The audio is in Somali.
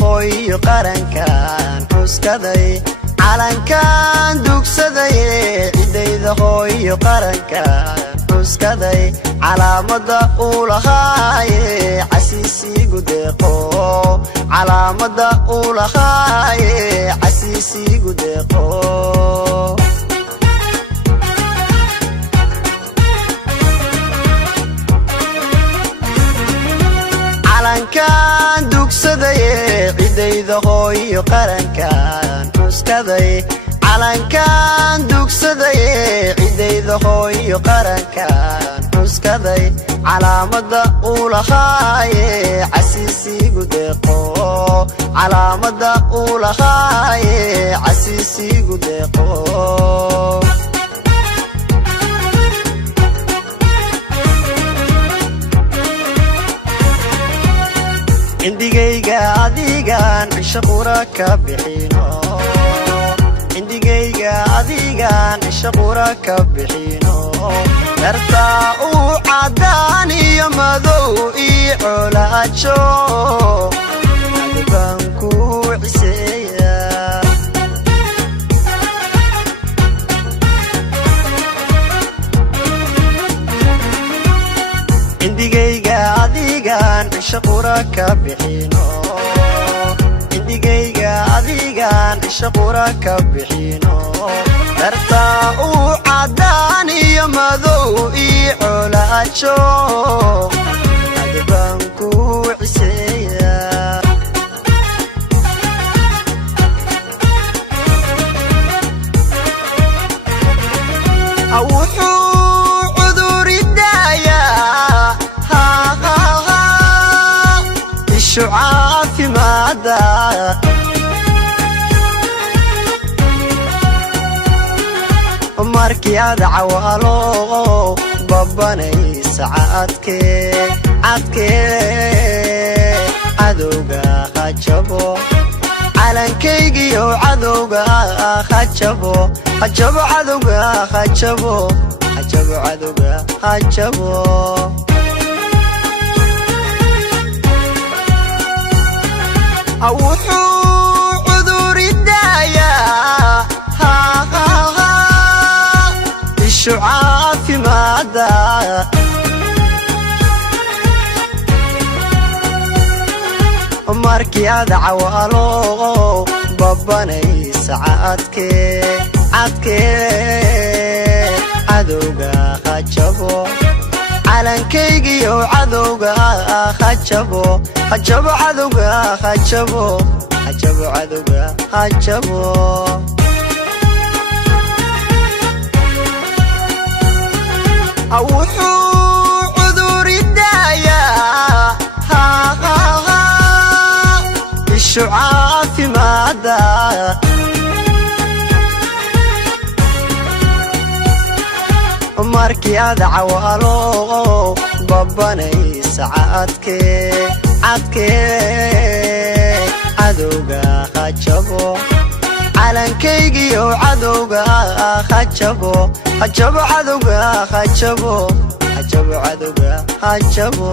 hooyo qarankan xuskaday calankan dugsaday cidayda hooyo qarankan xuskaday calaamada uu lahaaye casiisigu deeqo calaamada uu lahaaye casiisigu deeqo calankan dugsaday cidayda hooyo qarankan xuskaday calankan dugsaday cidayda hooyo qarankan xuskaday calaamada uu lahaaye casiisigu deeqo calaamada uu lahaaye casiisigu deeqo indigayga adigan cisho qura ka bixino indigayga adigan cisho qura ka bixino dartaa uu cadaan iyo madow iyo colaajo adibaan ku ciseeya indigayga adigan cisho qura ka bixino indigayga adigan cisho qura ka bixino dartaa uu cadaan iyo madow iyo colaajo adibaan ku ciseeya عافي ماذا markii aad cawaalo babanay saacadkee cadowga hajabo calankaygiyo cadowga hajabo cadowga hajabo cadowga hajabo wuxuu cuduri daayaa ishu caafimaada markii aad cawaalo babanay saacadkee cadowga hajabo calankaygiyo cadowga hajabo cadowga hajabo cadowga hajabo wuxuu cuduri daayaa ishu caafimaada markii aad cawaalo babanay saacadkee cadowga hajabo calankaygiyo cadowga hajabo cadowga hajabo cadowga hajabo